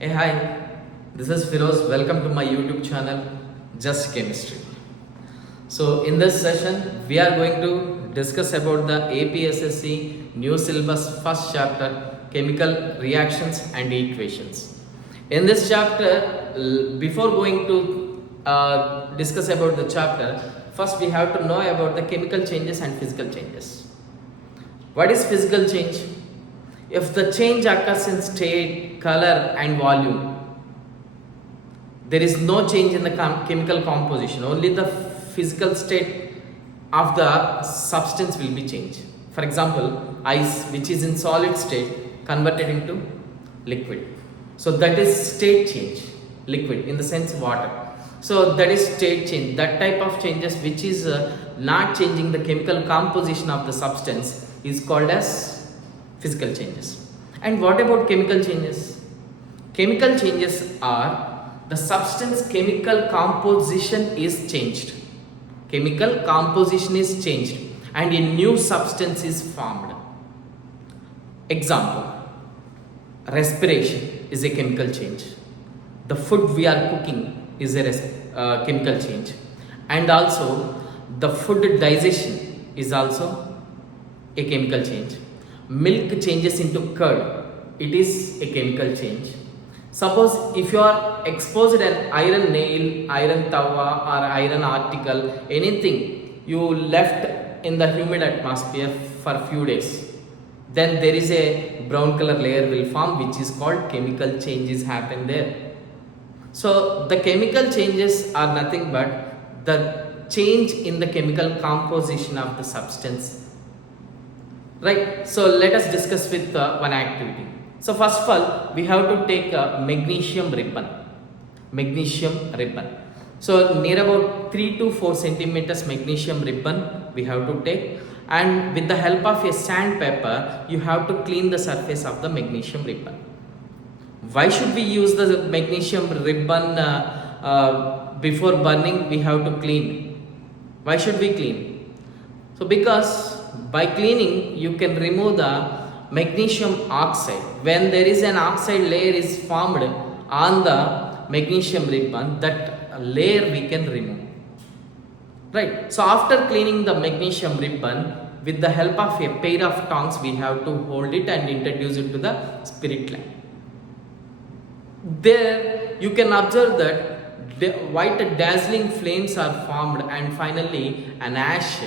Hey, hi, this is Firoz. Welcome to my YouTube channel, Just Chemistry. So, in this session, we are going to discuss about the APSSC new syllabus first chapter, chemical reactions and equations. In this chapter, before going to discuss about the chapter, first we have to know about the chemical changes and physical changes. What is physical change? If the change occurs in state, color and volume, there is no change in the chemical composition, only the physical state of the substance will be changed. For example, ice, which is in solid state, converted into liquid. So that is state change, liquid in the sense water. So that is state change. That type of changes which is not changing the chemical composition of the substance is called as physical changes. And what about chemical changes? Chemical changes are the substance chemical composition is changed. Chemical composition is changed and a new substance is formed. Example, respiration is a chemical change. The food we are cooking is a chemical change. And also the food digestion is also a chemical change. Milk changes into curd, it is a chemical change. Suppose if you are exposed an iron nail, iron tawa or iron article, anything you left in the humid atmosphere for few days, then there is a brown color layer will form which is called chemical changes happen there. So the chemical changes are nothing but the change in the chemical composition of the substance. Right, so let us discuss with one activity. So first of all, we have to take a magnesium ribbon. Magnesium ribbon. So near about 3 to 4 centimeters magnesium ribbon we have to take, and with the help of a sandpaper, you have to clean the surface of the magnesium ribbon. Why should we use the magnesium ribbon before burning? We have to clean. Why should we clean? So because by cleaning you can remove the magnesium oxide. When there is an oxide layer is formed on the magnesium ribbon, that layer we can remove. Right. So after cleaning the magnesium ribbon, with the help of a pair of tongs, we have to hold it and introduce it to the spirit lamp. There you can observe that the white dazzling flames are formed, and finally an ash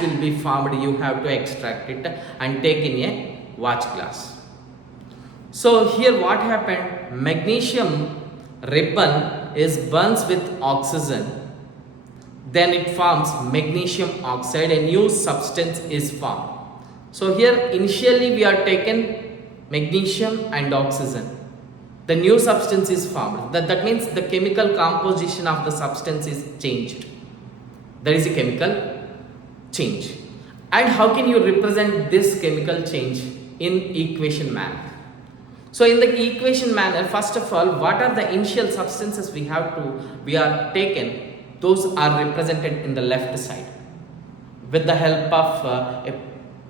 will be formed. You have to extract it and take in a watch glass. So here what happened, magnesium ribbon is burns with oxygen, then it forms magnesium oxide, a new substance is formed. So here initially we are taken magnesium and oxygen, the new substance is formed. That means the chemical composition of the substance is changed. That is a chemical change. And how can you represent this chemical change in equation manner? So in the equation manner, first of all, what are the initial substances we are taken, those are represented in the left side with the help of a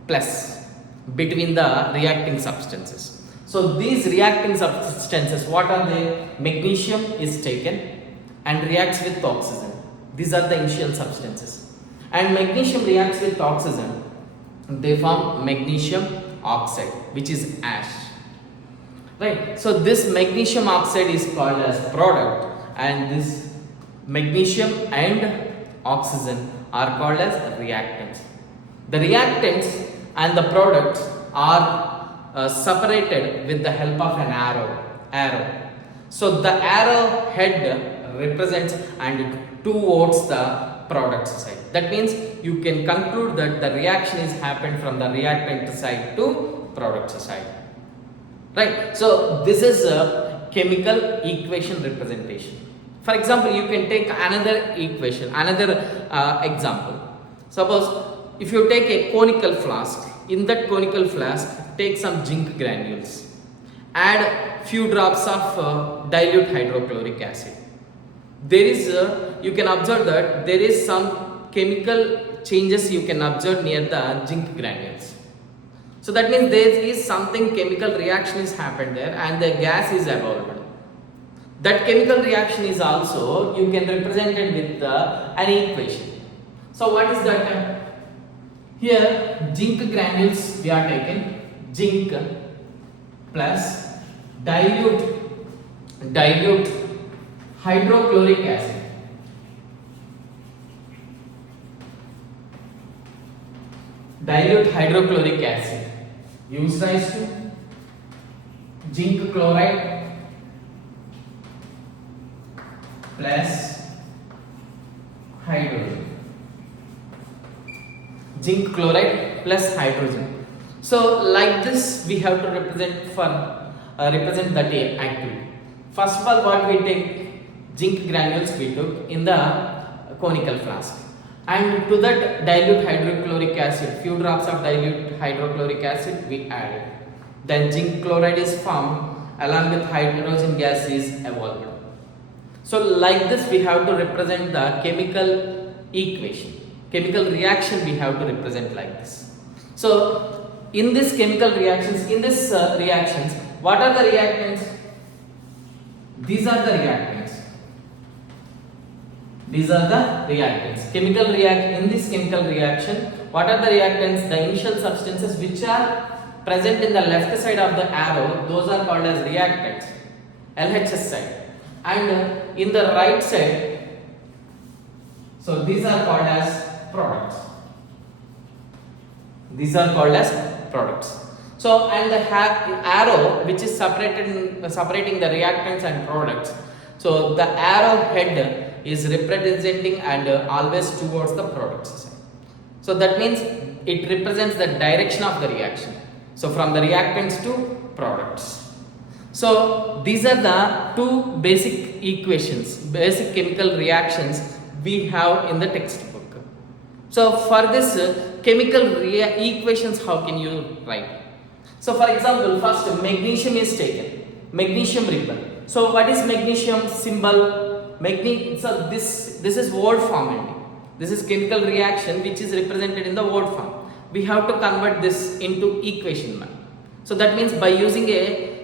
plus between the reacting substances. So these reacting substances, what are they? Magnesium is taken and reacts with oxygen. These are the initial substances. And magnesium reacts with oxygen, they form magnesium oxide, which is ash. Right. So this magnesium oxide is called as product, and this magnesium and oxygen are called as reactants. The reactants and the products are separated with the help of an arrow. So the arrow head represents and towards the product side. That means you can conclude that the reaction is happened from the reactant side to product side. Right. So this is a chemical equation representation. For example, you can take another equation, another example. Suppose if you take a conical flask, in that conical flask take some zinc granules, add few drops of dilute hydrochloric acid. There is you can observe that there is some chemical changes you can observe near the zinc granules. So that means there is something chemical reaction is happened there and the gas is evolved. That chemical reaction is also you can represent it with an equation. So what is that? Here zinc granules we are taking, zinc plus dilute hydrochloric acid. Dilute hydrochloric acid gives rise to zinc chloride plus hydrogen. Zinc chloride plus hydrogen. So like this we have to represent that activity. First of all, what we take, zinc granules we took in the conical flask, and to that dilute hydrochloric acid, few drops of dilute hydrochloric acid we added. Then zinc chloride is formed along with hydrogen gas is evolved. So like this we have to represent the chemical equation, chemical reaction we have to represent like this. So in this chemical reactions, reactions, what are the reactants? These are the reactants. These are the reactants. In this chemical reaction, what are the reactants? The initial substances which are present in the left side of the arrow, those are called as reactants, LHS side. And in the right side, so these are called as products. These are called as products. So, and the arrow which is separating the reactants and products. So, the arrow head is representing and always towards the products side. So, that means it represents the direction of the reaction. So, from the reactants to products. So, these are the two basic equations, basic chemical reactions we have in the textbook. So, for this chemical equations, how can you write? So, for example, first magnesium is taken, magnesium ribbon. So, what is magnesium symbol? So, this is word form only. This is chemical reaction which is represented in the word form. We have to convert this into equation. So, that means by using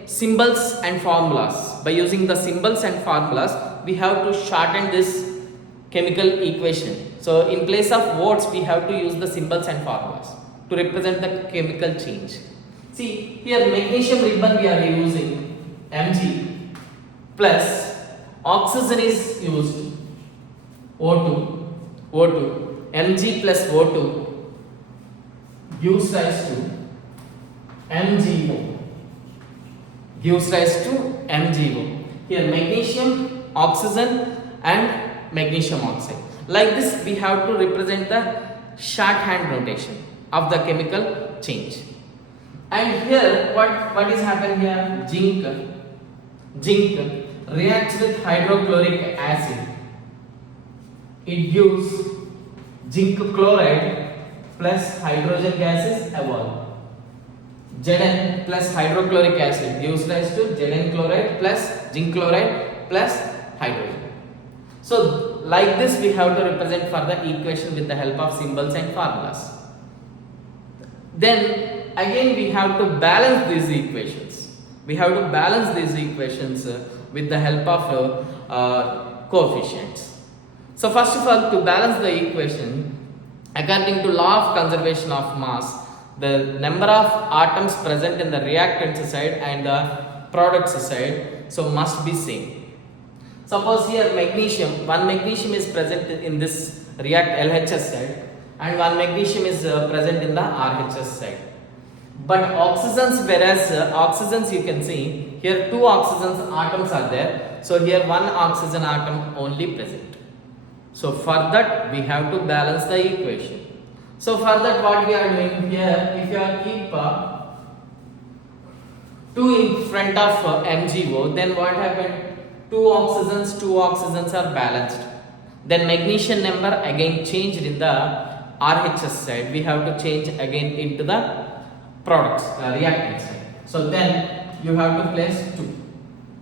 symbols and formulas, by using the symbols and formulas, we have to shorten this chemical equation. So, in place of words, we have to use the symbols and formulas to represent the chemical change. See, here magnesium ribbon we are using Mg plus oxygen is used O2, Mg plus O2 gives rise to MgO, Here magnesium, oxygen and magnesium oxide. Like this we have to represent the shorthand notation of the chemical change. And here what is happening here? Zinc reacts with hydrochloric acid. It gives zinc chloride plus hydrogen gases evolve. Zn plus hydrochloric acid gives rise to Zn chloride plus zinc chloride plus hydrogen. So like this we have to represent for the equation with the help of symbols and formulas. Then again we have to balance these equations. With the help of coefficients. So first of all, to balance the equation, according to law of conservation of mass, the number of atoms present in the reactant side and the products side so must be same. Suppose here one magnesium is present in this LHS side and one magnesium is present in the RHS side. But oxygens, whereas oxygens you can see here two oxygen atoms are there. So here one oxygen atom only present. So for that we have to balance the equation. So for that what we are doing here, if you are keep 2 in front of MgO, then what happened? Two oxygens are balanced. Then magnesium number again changed in the RHS side. We have to change again into the products, reactant side. So then you have to place 2.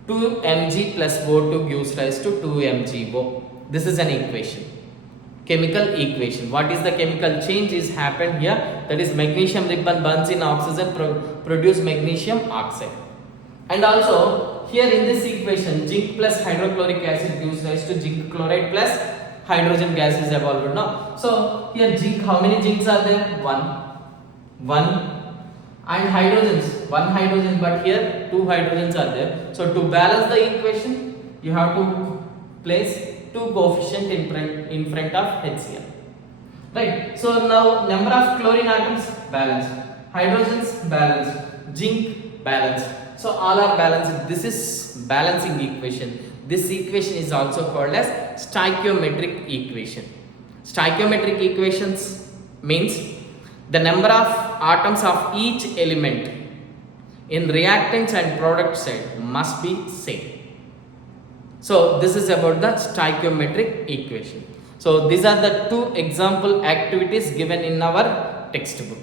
2 Mg plus O2 gives rise to 2 MgO. This is an equation. chemical equation. What is the chemical change is happened here? That is magnesium ribbon burns in oxygen, produce magnesium oxide. And also here in this equation, zinc plus hydrochloric acid gives rise to zinc chloride plus hydrogen gas is evolved now. So here zinc, how many zincs are there? One, and hydrogens, one hydrogen, but here two hydrogens are there. So to balance the equation, you have to place two coefficient in front of HCl. Right. So now number of chlorine atoms balanced, hydrogens balanced, zinc balanced. So all are balanced. This is balancing equation. This equation is also called as stoichiometric equation. Stoichiometric equations means the number of atoms of each element in reactants and product side must be same. So this is about the stoichiometric equation. So these are the two example activities given in our textbook.